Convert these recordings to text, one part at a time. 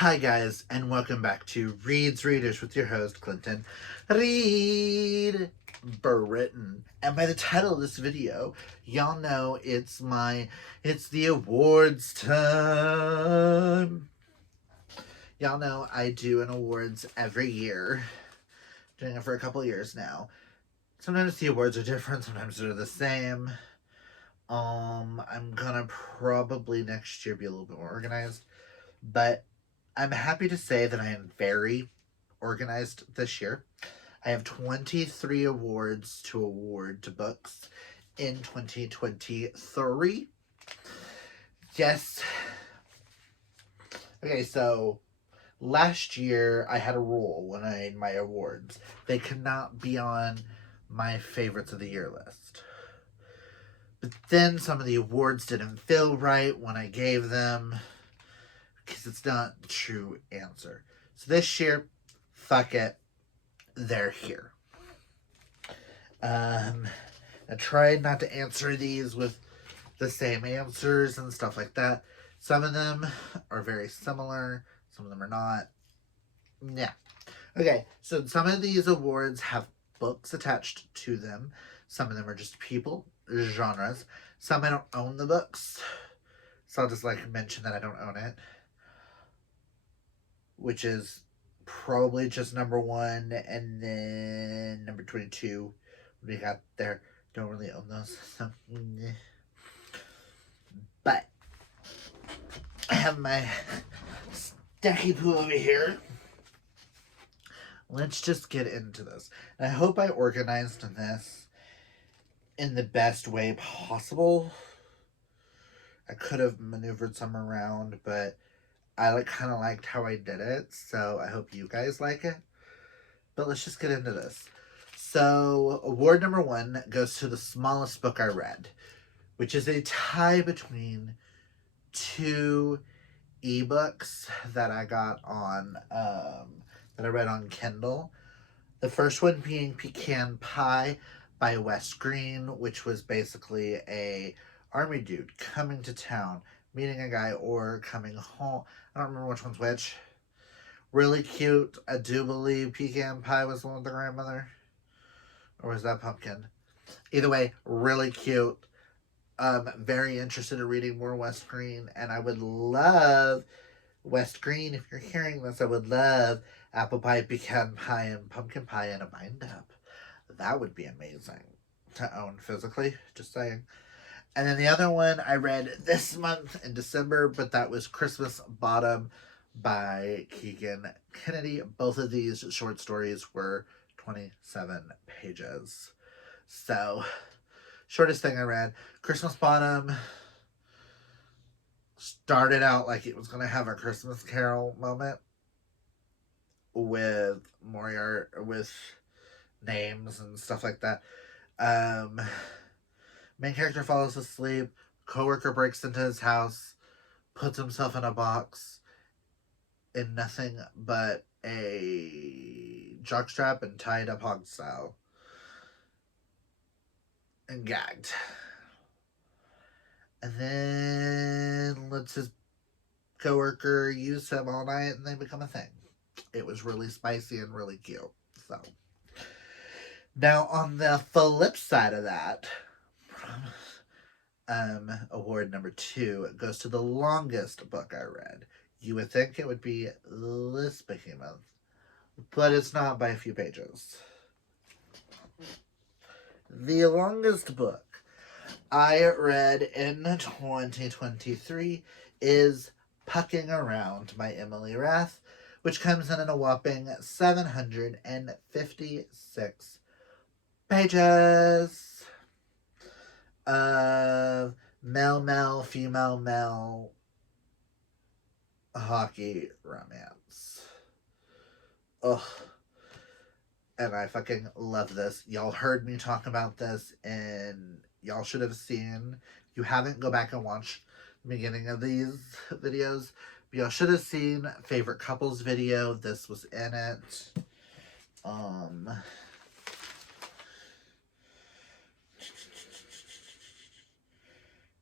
Hi guys, and welcome back to Reed's Readers with your host, Clinton Reed Britton. And by the title of this video, y'all know it's the awards time. Y'all know I do an awards every year. Doing it for a couple years now. Sometimes the awards are different, sometimes they're the same. I'm gonna probably next year be a little bit more organized, but I'm happy to say that I am very organized this year. I have 23 awards to award to books in 2023. Yes. Okay, so last year I had a rule when I made my awards. They could not be on my favorites of the year list. But then some of the awards didn't feel right when I gave them, because it's not the true answer. So this year, fuck it, they're here. I tried not to answer these with the same answers and stuff like that. Some of them are very similar, some of them are not. Yeah. Okay, so some of these awards have books attached to them. Some of them are just people, genres. Some I don't own the books, so I'll just mention that I don't own it, which is probably just number one, and then number 22 we got there. Don't really own those, so but I have my stacky poo over here. Let's just get into this. And I hope I organized this in the best way possible. I could have maneuvered some around, but I kind of liked how I did it, so I hope you guys like it. But let's just get into this. So, award number one goes to the smallest book I read, which is a tie between two ebooks that I got on, that I read on Kindle. The first one being Pecan Pie by Wes Green, which was basically a army dude coming to town, meeting a guy, or coming home. I don't remember which one's which. Really cute. I do believe Pecan Pie was the one with the grandmother. Or was that Pumpkin? Either way, really cute. Very interested in reading more Wes Green, and I would love West Green, if you're hearing this, I would love apple pie, pecan pie, and pumpkin pie in a bind up. That would be amazing to own physically, just saying. And then the other one I read this month in December, but that was Christmas Bottom by Keegan Kennedy. Both of these short stories were 27 pages. So, shortest thing I read. Christmas Bottom started out like it was going to have a Christmas Carol moment with with names and stuff like that. Main character falls asleep. Coworker breaks into his house, puts himself in a box in nothing but a jockstrap and tied up hog style and gagged. And then lets his coworker use him all night, and they become a thing. It was really spicy and really cute. So now on the flip side of that, award number two goes to the longest book I read. You would think it would be this behemoth, but it's not by a few pages. The longest book I read in 2023 is Pucking Around by Emily Rath, which comes in a whopping 756 pages of male, female hockey romance. Ugh. And I fucking love this. Y'all heard me talk about this, and y'all should have seen. If you haven't, go back and watch the beginning of these videos. But y'all should have seen favorite couples video. This was in it.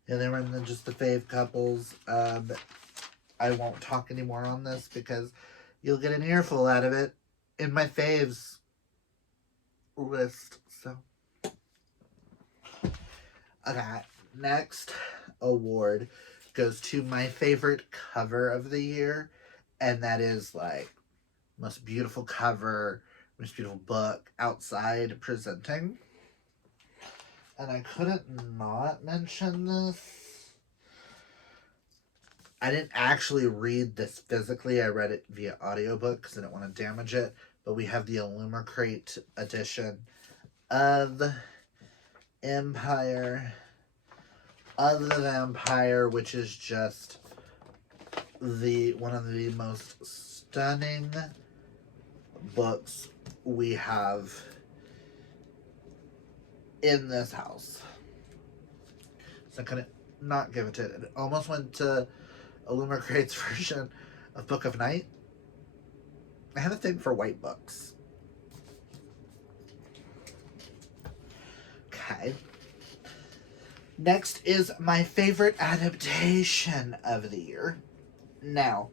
Yeah, they were in just the fave couples. I won't talk anymore on this because you'll get an earful out of it in my faves list. So, okay, next award goes to my favorite cover of the year, and that is like most beautiful cover, most beautiful book, outside presenting. And I couldn't not mention this. I didn't actually read this physically. I read it via audiobook because I didn't want to damage it. But we have the Illumicrate edition of Empire of the Vampire, which is just one of the most stunning books we have in this house. So I couldn't not give it to it. It almost went to Illumicrate's version of Book of Night. I have a thing for white books. Okay. Next is my favorite adaptation of the year. Now,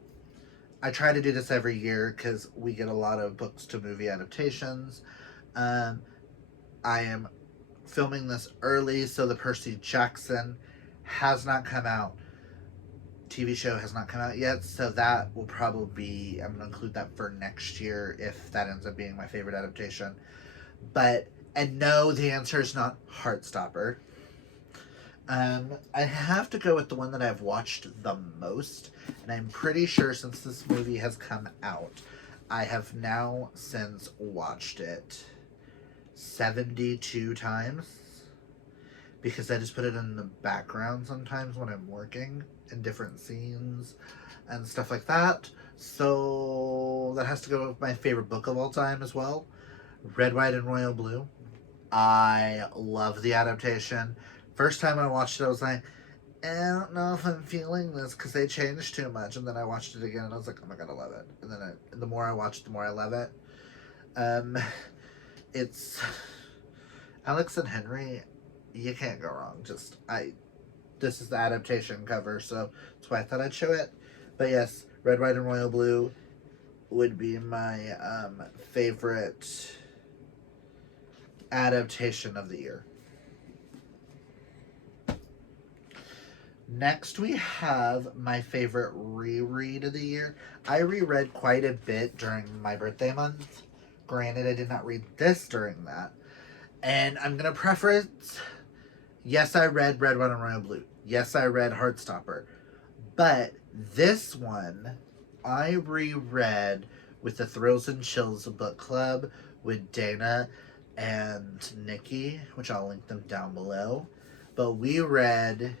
I try to do this every year because we get a lot of books to movie adaptations. I am filming this early, so the Percy Jackson has not come out. TV show has not come out yet, so that will probably be, I'm going to include that for next year if that ends up being my favorite adaptation. But, and no, the answer is not Heartstopper. I have to go with the one that I've watched the most, and I'm pretty sure since this movie has come out, I have now since watched it 72 times, because I just put it in the background sometimes when I'm working in different scenes and stuff like that. So that has to go with my favorite book of all time as well, Red, White, and Royal Blue. I love the adaptation. First time I watched it, I was like, I don't know if I'm feeling this because they changed too much. And then I watched it again and I was like, oh my god, I love it. And then the more I watch it, the more I love it. It's Alex and Henry. You can't go wrong. This is the adaptation cover, so that's why I thought I'd show it. But yes, Red, White, and Royal Blue would be my favorite adaptation of the year. Next, we have my favorite reread of the year. I reread quite a bit during my birthday month. Granted, I did not read this during that. And I'm going to preference, yes, I read Red, White, and Royal Blue. Yes, I read Heartstopper. But this one, I reread with the Thrills and Chills book club with Dana and Nikki, which I'll link them down below. But we read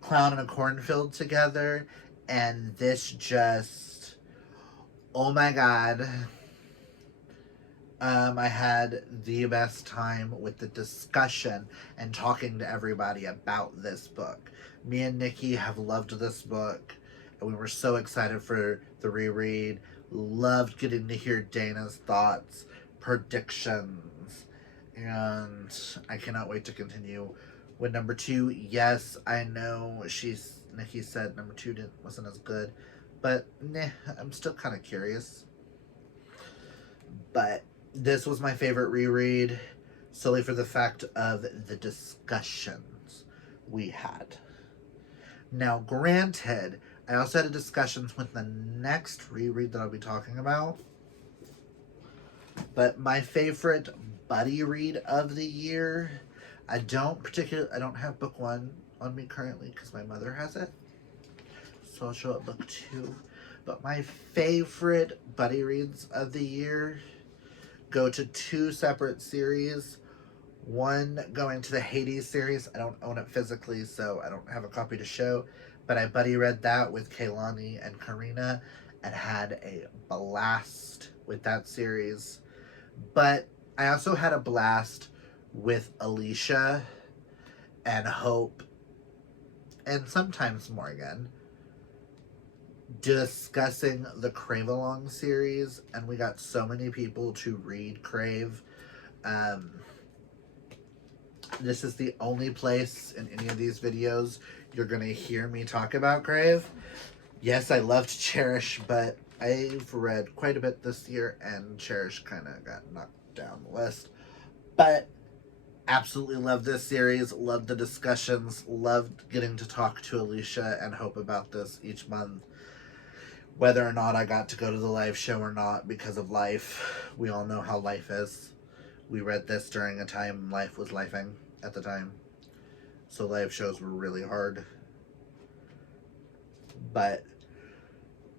Clown in a Cornfield together, and this just, oh my god. I had the best time with the discussion and talking to everybody about this book. Me and Nikki have loved this book, and we were so excited for the reread. Loved getting to hear Dana's thoughts, predictions, and I cannot wait to continue with number 2. Yes, I know Nikki said number 2 wasn't as good, but I'm still kind of curious. But this was my favorite reread, solely for the fact of the discussions we had. Now, granted, I also had discussions with the next reread that I'll be talking about. But my favorite buddy read of the year, I don't have book 1 on me currently because my mother has it. So I'll show up book 2. But my favorite buddy reads of the year go to 2 separate series. One going to the Hades series. I don't own it physically, so I don't have a copy to show. But I buddy read that with Kaylani and Karina and had a blast with that series. But I also had a blast with Alicia and Hope and sometimes Morgan discussing the Crave Along series, and we got so many people to read Crave. This is the only place in any of these videos you're going to hear me talk about Crave. Yes, I loved Cherish, but I've read quite a bit this year, and Cherish kind of got knocked down the list. But absolutely loved this series, loved the discussions, loved getting to talk to Alicia and Hope about this each month. Whether or not I got to go to the live show or not because of life, we all know how life is. We read this during a time life was lifing at the time, so live shows were really hard. But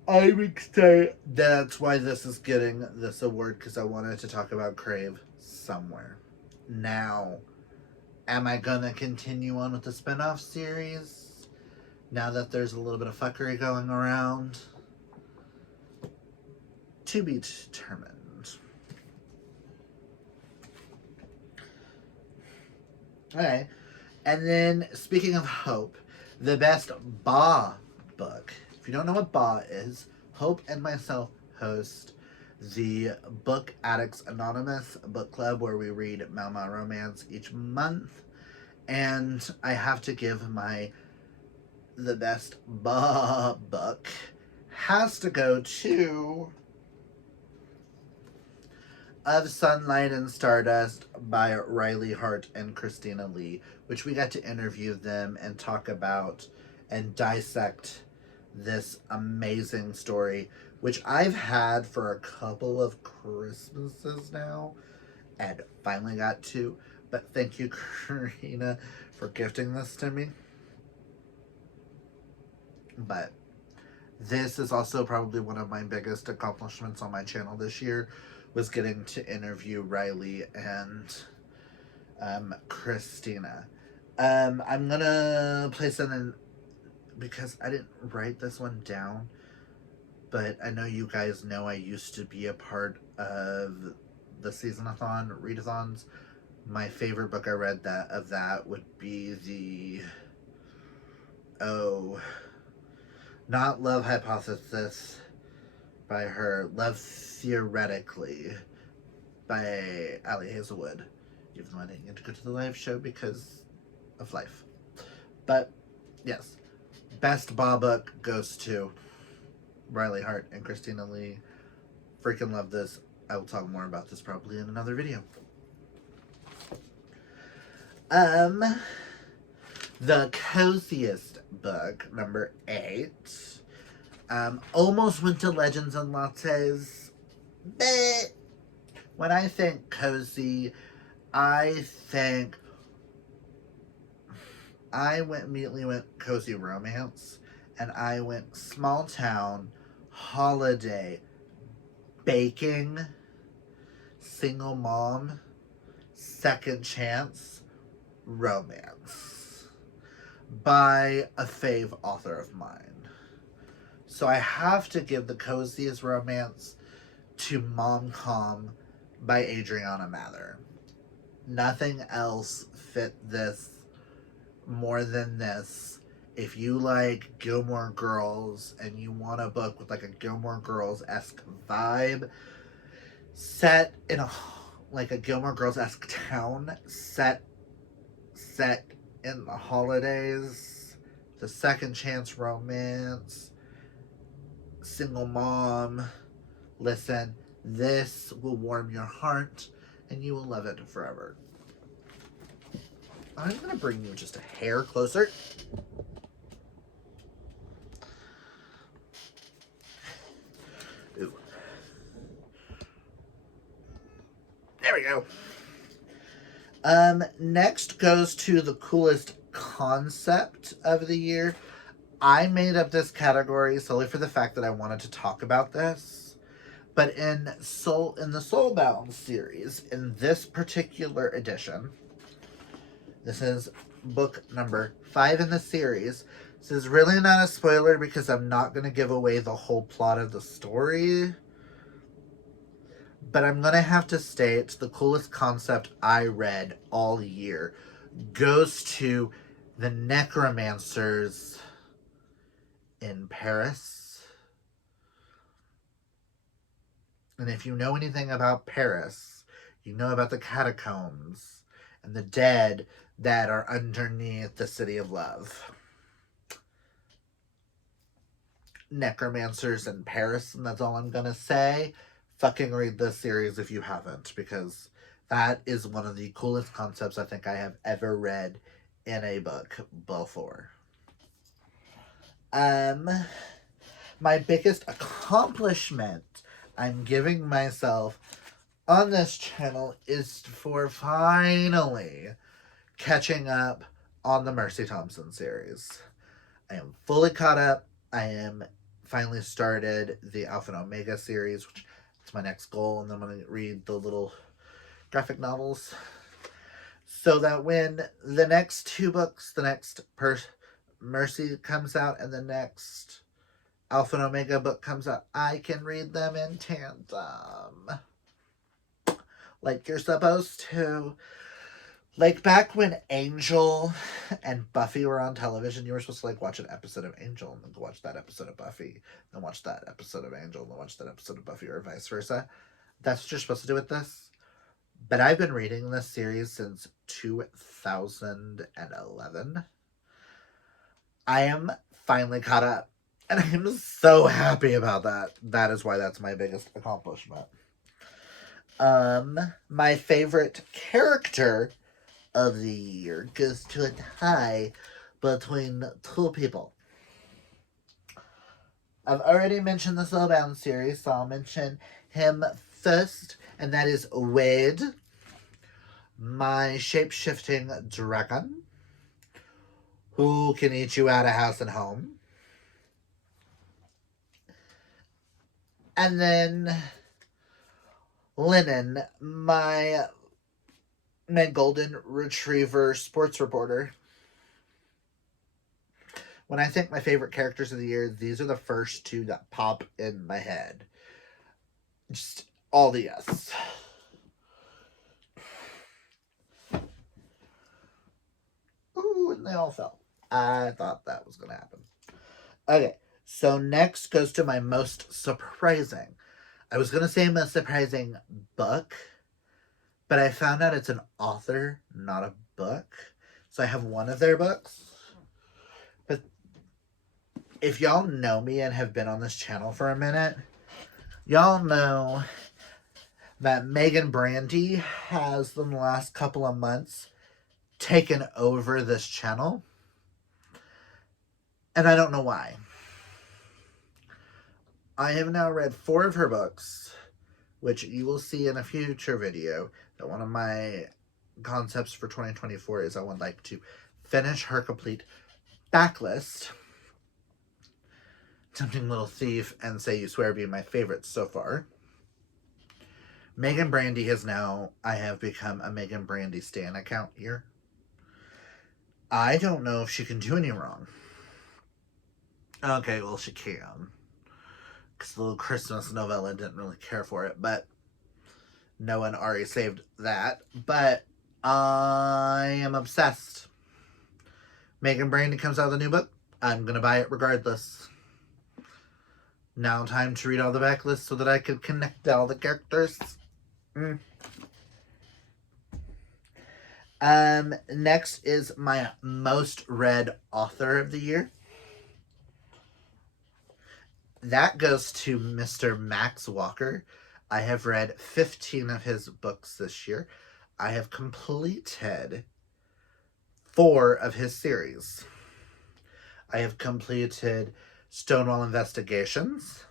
I'm excited. That's why this is getting this award, because I wanted to talk about Crave somewhere. Now, am I gonna continue on with the spin-off series now that there's a little bit of fuckery going around? To be determined. Okay. And then, speaking of Hope, the best Ba book. If you don't know what Ba is, Hope and myself host the Book Addicts Anonymous book club where we read Mama romance each month. And I have to give the best Ba book has to go to Of Sunlight and Stardust by Riley Hart and Christina Lee, which we got to interview them and talk about and dissect this amazing story, which I've had for a couple of Christmases now and finally got to. But thank you, Karina, for gifting this to me. But this is also probably one of my biggest accomplishments on my channel this year, was getting to interview Riley and Christina. I'm gonna place it in, because I didn't write this one down, but I know you guys know I used to be a part of the season-a-thon, readathons. My favorite book I read that would be not Love Hypothesis by her, Love Theoretically by Ali Hazelwood, even though I didn't get to go to the live show because of life. But yes, best Ba book goes to Riley Hart and Christina Lee. Freaking love this. I will talk more about this probably in another video. The coziest book, number 8. Almost went to Legends and Lattes, but when I think cozy, I immediately went cozy romance, and I went small town, holiday, baking, single mom, second chance, romance by a fave author of mine. So I have to give the coziest romance to Mom Com by Adriana Mather. Nothing else fit this more than this. If you like Gilmore Girls and you want a book with like a Gilmore Girls-esque vibe, set in a Gilmore Girls-esque town, set in the holidays, the second chance romance, single mom, listen, this will warm your heart and you will love it forever. I'm going to bring you just a hair closer. Ooh. There we go. Next goes to the coolest concept of the year. I made up this category solely for the fact that I wanted to talk about this. But in the Soulbound series, in this particular edition, this is book number 5 in the series. This is really not a spoiler because I'm not going to give away the whole plot of the story. But I'm going to have to state the coolest concept I read all year goes to the necromancers in Paris. And if you know anything about Paris, you know about the catacombs and the dead that are underneath the City of Love. necromancers in Paris, and that's all I'm gonna say. Fucking read this series if you haven't, because that is one of the coolest concepts I think I have ever read in a book before. Um, my biggest accomplishment I'm giving myself on this channel is for finally catching up on the Mercy Thompson series. I am fully caught up. I am finally started the Alpha and Omega series, which is my next goal, and then I'm going to read the little graphic novels. So that when the next two books, the next Mercy comes out and the next Alpha and Omega book comes out, I can read them in tandem. Like you're supposed to. Like back when Angel and Buffy were on television, you were supposed to like watch an episode of Angel and then watch that episode of Buffy, then watch that episode of Angel and then watch that episode of Buffy, or vice versa. That's what you're supposed to do with this. But I've been reading this series since 2011. I am finally caught up, and I am so happy about that. That is why that's my biggest accomplishment. My favorite character of the year goes to a tie between two people. I've already mentioned the Soulbound series, so I'll mention him first, and that is Wade, my shape-shifting dragon, who can eat you out of house and home. And then Lennon, my golden retriever sports reporter. When I think my favorite characters of the year, these are the first two that pop in my head. Just all the yes. Ooh, and they all fell. I thought that was going to happen. Okay, so next goes to my most surprising. I was going to say most surprising book, but I found out it's an author, not a book. So I have one of their books. But if y'all know me and have been on this channel for a minute, y'all know that Megan Brandy has, in the last couple of months, taken over this channel. And I don't know why. I have now read 4 of her books, which you will see in a future video, that one of my concepts for 2024 is I would like to finish her complete backlist. Tempting Little Thief and Say You Swear being my favorites so far. Megan Brandy has now, I have become a Megan Brandy stan account here. I don't know if she can do any wrong. Okay, well, she can. Because the little Christmas novella didn't really care for it, but no one already saved that. But I am obsessed. Megan Brandy comes out with a new book. I'm going to buy it regardless. Now time to read all the backlists so that I can connect all the characters. Next is my most read author of the year. That goes to Mr. Max Walker. I have read 15 of his books this year. I have completed 4 of his series. I have completed Stonewall Investigations.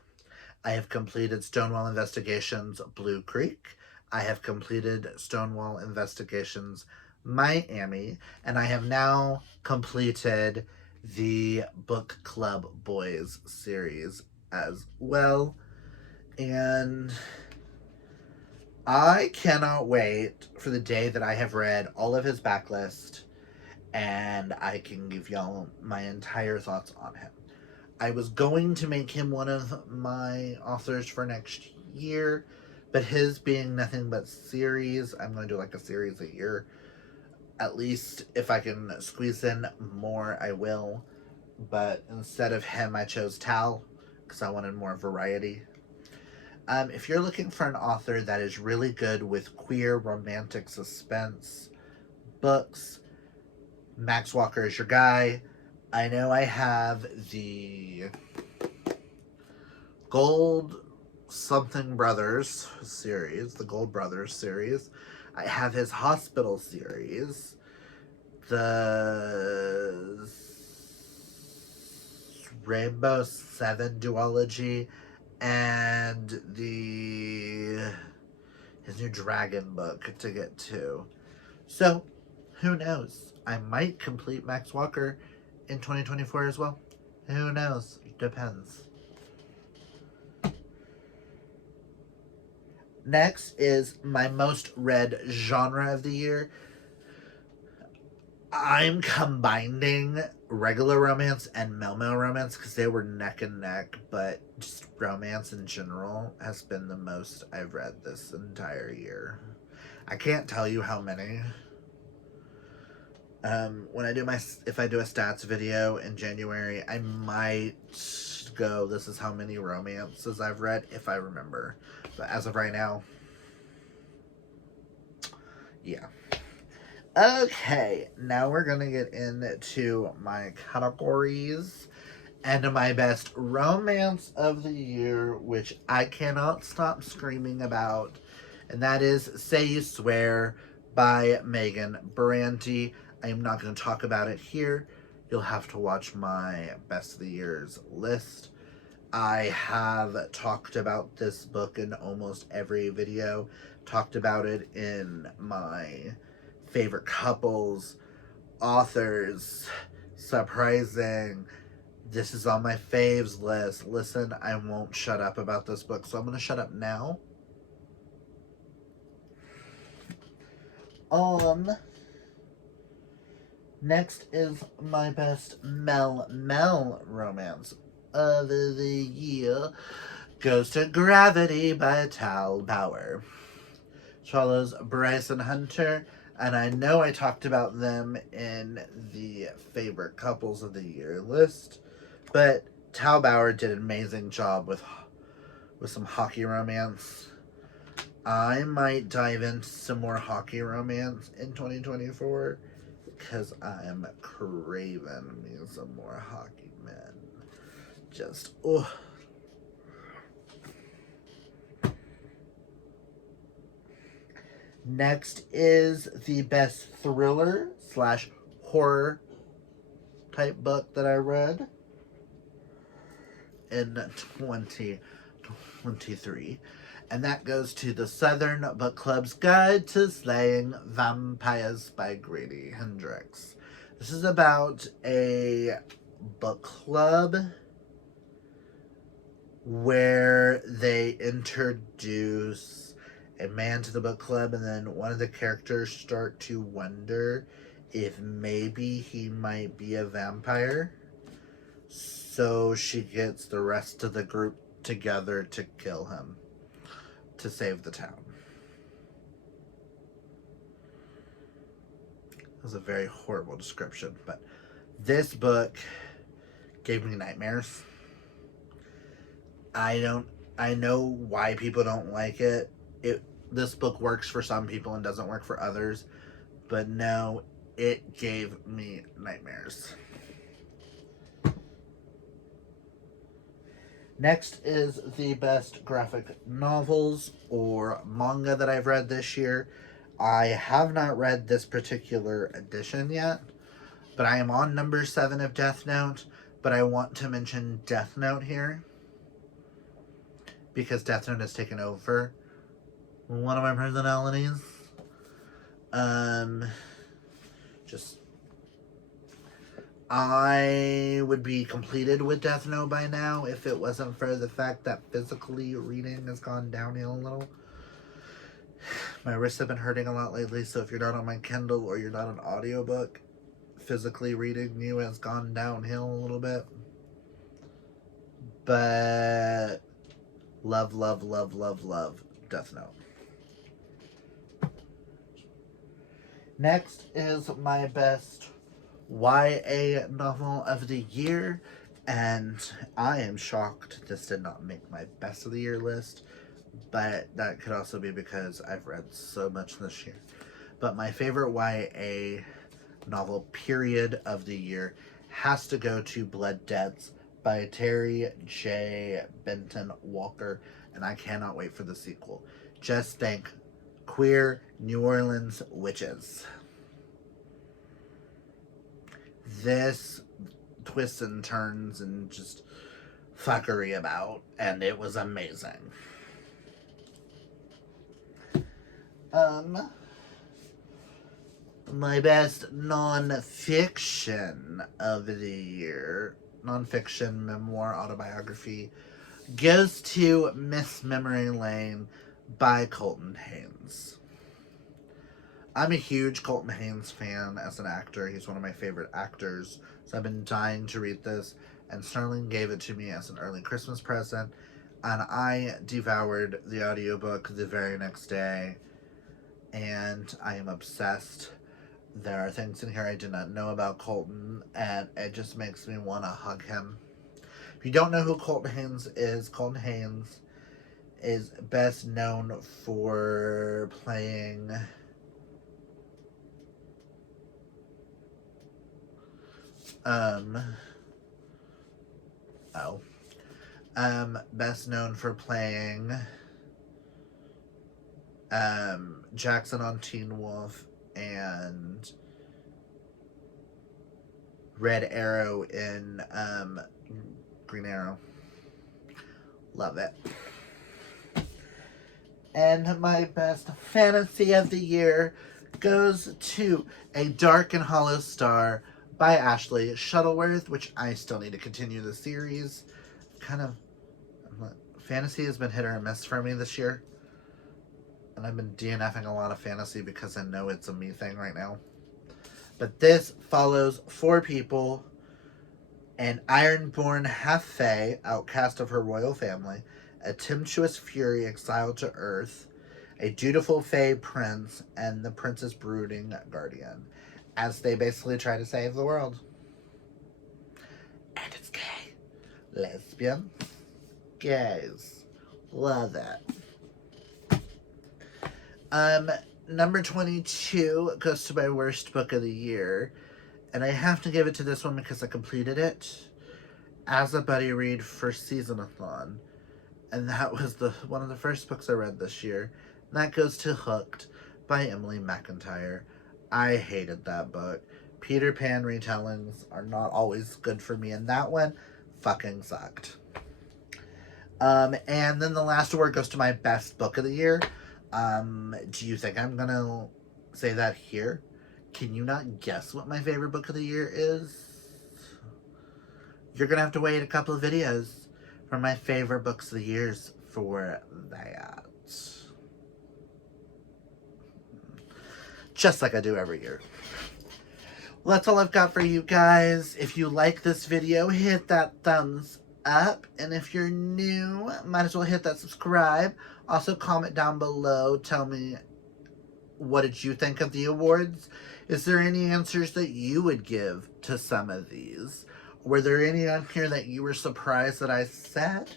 I have completed Stonewall Investigations Blue Creek. I have completed Stonewall Investigations Miami. And I have now completed the Book Club Boys series as well. And I cannot wait for the day that I have read all of his backlist and I can give y'all my entire thoughts on him. I was going to make him one of my authors for next year, but his being nothing but series, I'm going to do like a series a year. At least if I can squeeze in more, I will. But instead of him, I chose Tal because I wanted more variety. If you're looking for an author that is really good with queer romantic suspense books, Max Walker is your guy. I know I have the Gold something Brothers series, the Gold Brothers series. I have his Hospital series, the Rainbow Seven duology, and his new Dragon book to get to. So, who knows? I might complete Max Walker in 2024 as well. Who knows? Depends. Next is my most read genre of the year. I'm combining regular romance and Mel romance because they were neck and neck, but just romance in general has been the most I've read this entire year. I can't tell you how many. When I do if I do a stats video in January, I might go, this is how many romances I've read, if I remember. But as of right now, yeah. Okay, now we're gonna get into my categories and my best romance of the year, which I cannot stop screaming about, and that is Say You Swear by Megan Brandy. I am not going to talk about it here. You'll have to watch my best of the year's list. I have talked about this book in almost every video, talked about it in my favorite couples, authors, surprising. This is on my faves list. Listen, I won't shut up about this book, so I'm going to shut up now. Next is my best Mel romance of the year. Goes to Gravity by Tal Bauer. Follows Bryson Hunter, and I know I talked about them in the favorite couples of the year list, but Tal Bauer did an amazing job with some hockey romance. I might dive into some more hockey romance in 2024 because I'm craving me some more hockey men. Just, oh. Next is the best thriller / horror type book that I read in 2023. And that goes to the Southern Book Club's Guide to Slaying Vampires by Grady Hendrix. This is about a book club where they introduce a man to the book club, and then one of the characters start to wonder if maybe he might be a vampire. So she gets the rest of the group together to kill him, to save the town. That was a very horrible description, but this book gave me nightmares. I know why people don't like it. This book works for some people and doesn't work for others, but no, it gave me nightmares. Next is the best graphic novels or manga that I've read this year. I have not read this particular edition yet, but I am on number 7 of Death Note, but I want to mention Death Note here because Death Note has taken over one of my personalities. I would be completed with Death Note by now if it wasn't for the fact that physically reading has gone downhill a little. My wrists have been hurting a lot lately, so if you're not on my Kindle or you're not an audiobook, physically reading you has gone downhill a little bit. But love Death Note. Next is my best YA novel of the year, and I am shocked this did not make my best of the year list, but that could also be because I've read so much this year. But my favorite YA novel period of the year has to go to Blood Debts by Terry J. Benton Walker, and I cannot wait for the sequel. Just think, queer New Orleans witches. This twists and turns and just fuckery about, and it was amazing. My best non-fiction of the year, non-fiction memoir autobiography, goes to Miss Memory Lane by Colton Haynes. I'm a huge Colton Haynes fan as an actor. He's one of my favorite actors. So I've been dying to read this, and Sterling gave it to me as an early Christmas present, and I devoured the audiobook the very next day, and I am obsessed. There are things in here I did not know about Colton, and it just makes me want to hug him. If you don't know who Colton Haynes is best known for playing best known for playing Jackson on Teen Wolf and Red Arrow in Green Arrow. Love it. And my best fantasy of the year goes to A Dark and Hollow Star by Ashley Shuttleworth, which I still need to continue the series. Fantasy has been hit or miss for me this year. And I've been DNFing a lot of fantasy because I know it's a me thing right now. But this follows 4 people: an ironborn half-fae, outcast of her royal family, a tempestuous fury exiled to Earth, a dutiful fae prince, and the prince's brooding guardian, as they basically try to save the world. And it's gay. Lesbian. Gays. Love it. Number 22 goes to my worst book of the year, and I have to give it to this one because I completed it as a buddy read for Season-a-thon, and that was one of the first books I read this year. And that goes to Hooked by Emily McIntyre. I hated that book. Peter Pan retellings are not always good for me, and that one fucking sucked. And then the last award goes to my best book of the year. Do you think I'm gonna say that here? Can you not guess what my favorite book of the year is? You're gonna have to wait a couple of videos for my favorite books of the years for that. Just like I do every year. Well, that's all I've got for you guys. If you like this video, hit that thumbs up. And if you're new, might as well hit that subscribe. Also, comment down below. Tell me, what did you think of the awards? Is there any answers that you would give to some of these? Were there any on here that you were surprised that I said?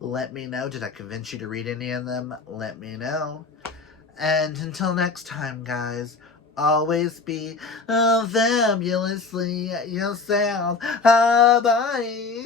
Let me know. Did I convince you to read any of them? Let me know. And until next time, guys, always be fabulously yourself. Bye.